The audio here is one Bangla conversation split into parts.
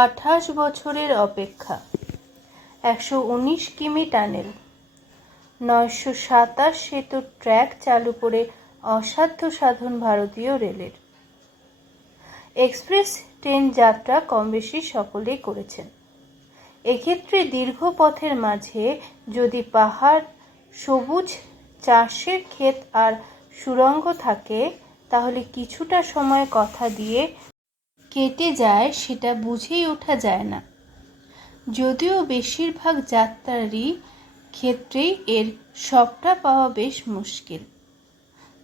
আঠাশ বছরের অপেক্ষা। একশো উনিশ কিমি টানেল। নয়শো সাতাশ সেতু ট্র্যাক চালু করে অসাধ্য সাধন ভারতীয় রেলের। এক্সপ্রেস ট্রেন যাত্রা কম বেশি সকলেই করেছেন। এক্ষেত্রে দীর্ঘ পথের মাঝে যদি পাহাড়, সবুজ, চাষের ক্ষেত আর সুড়ঙ্গ থাকে, তাহলে কিছুটা সময় কথা দিয়ে কেটে যায়, সেটা বুঝেই ওঠা যায় না। যদিও বেশিরভাগ যাত্রারই ক্ষেত্রেই এর সবটা পাওয়া বেশ মুশকিল।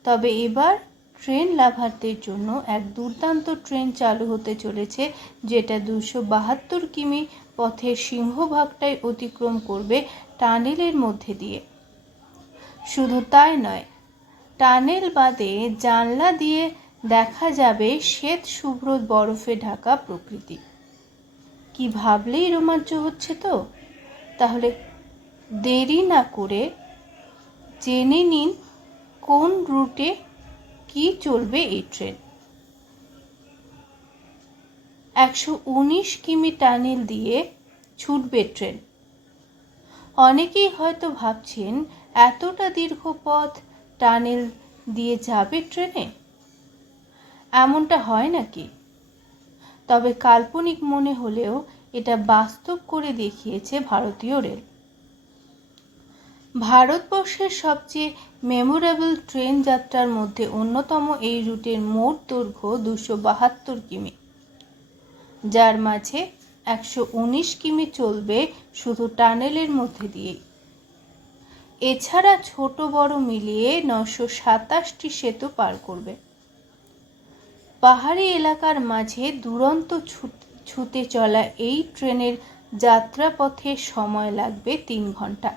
তবে এবার ট্রেন লাভারদের জন্য এক দুর্দান্ত ট্রেন চালু হতে চলেছে, যেটা দুশো বাহাত্তর কিমি পথের সিংহভাগটাই অতিক্রম করবে টানেলের মধ্যে দিয়ে। শুধু তাই নয়, টানেল বাদে জানলা দিয়ে দেখা যাবে শ্বেত শুভ্র বরফে ঢাকা প্রকৃতি। কি ভাবলেই রোমাঞ্চ হচ্ছে তো? তাহলে দেরি না করে জেনে নিন কোন রুটে কি চলবে এই ট্রেন। একশো উনিশ কিমি টানেল দিয়ে ছুটবে ট্রেন। অনেকেই হয়তো ভাবছেন, এতটা দীর্ঘ পথ টানেল দিয়ে যাবে ট্রেনে? এমনটা হয় নাকি? তবে কাল্পনিক মনে হলেও এটা বাস্তব করে দেখিয়েছে ভারতীয় রেল। ভারতবর্ষের সবচেয়ে মেমোরেবল ট্রেন যাত্রার মধ্যে অন্যতম এই রুটের মোট দৈর্ঘ্য দুশো বাহাত্তর কিমি। যার মাঝে একশো উনিশ কিমি চলবে শুধু টানেলের মধ্যে দিয়েই। এছাড়া ছোট বড় মিলিয়ে নশো সাতাশটি সেতু পার করবে। পাহাড়ি এলাকার মাঝে দুরন্ত ছুটে চলা এই ট্রেনের যাত্রাপথে সময় লাগবে তিন ঘণ্টা।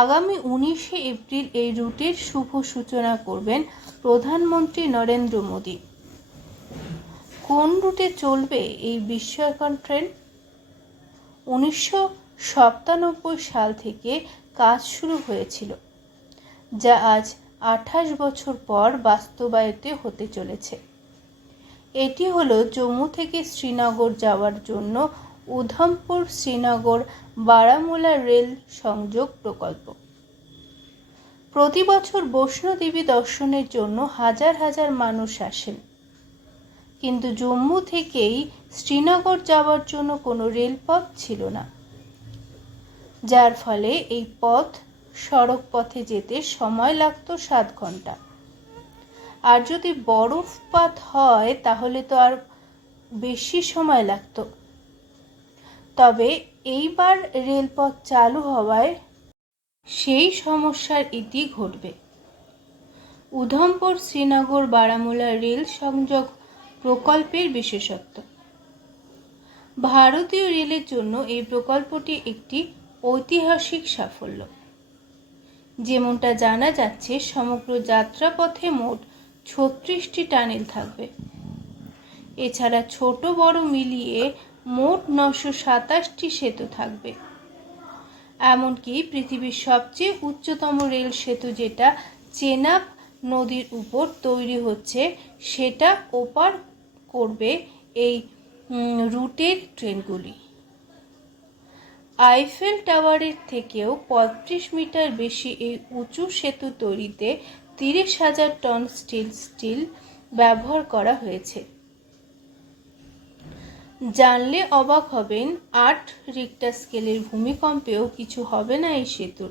আগামী উনিশে এপ্রিল এই রুটের শুভ সূচনা করবেন প্রধানমন্ত্রী নরেন্দ্র মোদী। কোন রুটে চলবে এই বিস্ময়কর ট্রেন? উনিশশো সাতানব্বই সাল থেকে কাজ শুরু হয়েছিল, যা আজ আঠাশ বছর পর বাস্তবায়িত হতে চলেছে। এটি হলো জম্মু থেকে শ্রীনগর যাওয়ার জন্য উধমপুর শ্রীনগর বারামুলা রেল সংযোগ প্রকল্প। প্রতি বছর বৈষ্ণোদেবী দর্শনের জন্য হাজার হাজার মানুষ আসেন। কিন্তু জম্মু থেকেই শ্রীনগর যাওয়ার জন্য কোনো রেলপথ ছিল না। যার ফলে এই পথ সড়ক পথে যেতে সময় লাগতো সাত ঘণ্টা। আর যদি বরফপাত হয়, তাহলে তো আর বেশি সময় লাগতো। তবে এইবার রেলপথ চালু হওয়ায় সেই সমস্যার ইতি ঘটবে। উধমপুর, শ্রীনগর, বারামুলা রেল সংযোগ প্রকল্পের বিশেষত্ব। ভারতীয় রেলের জন্য এই প্রকল্পটি একটি ঐতিহাসিক সাফল্য। যেমনটা জানা যাচ্ছে, সমগ্র যাত্রাপথে মোট ছত্রিশটি টানেল থাকবে। এছাড়া ছোট বড় মিলিয়ে মোট নশো সাতাশটি সেতু থাকবে। এমনকি পৃথিবীর সবচেয়ে উচ্চতম রেল সেতু যেটা চেনাব নদীর উপর তৈরি হচ্ছে, সেটা ওপার করবে এই রুটের ট্রেনগুলি। আইফেল টাওয়ারের থেকেও পঁয়ত্রিশ মিটার বেশি এই উঁচু সেতু তৈরিতে তিরিশ হাজার টন স্টিল স্টিল ব্যবহার করা হয়েছে। জানলে অবাক হবেন, আট রিক্টার স্কেলের ভূমিকম্পেও কিছু হবে না এই সেতুর।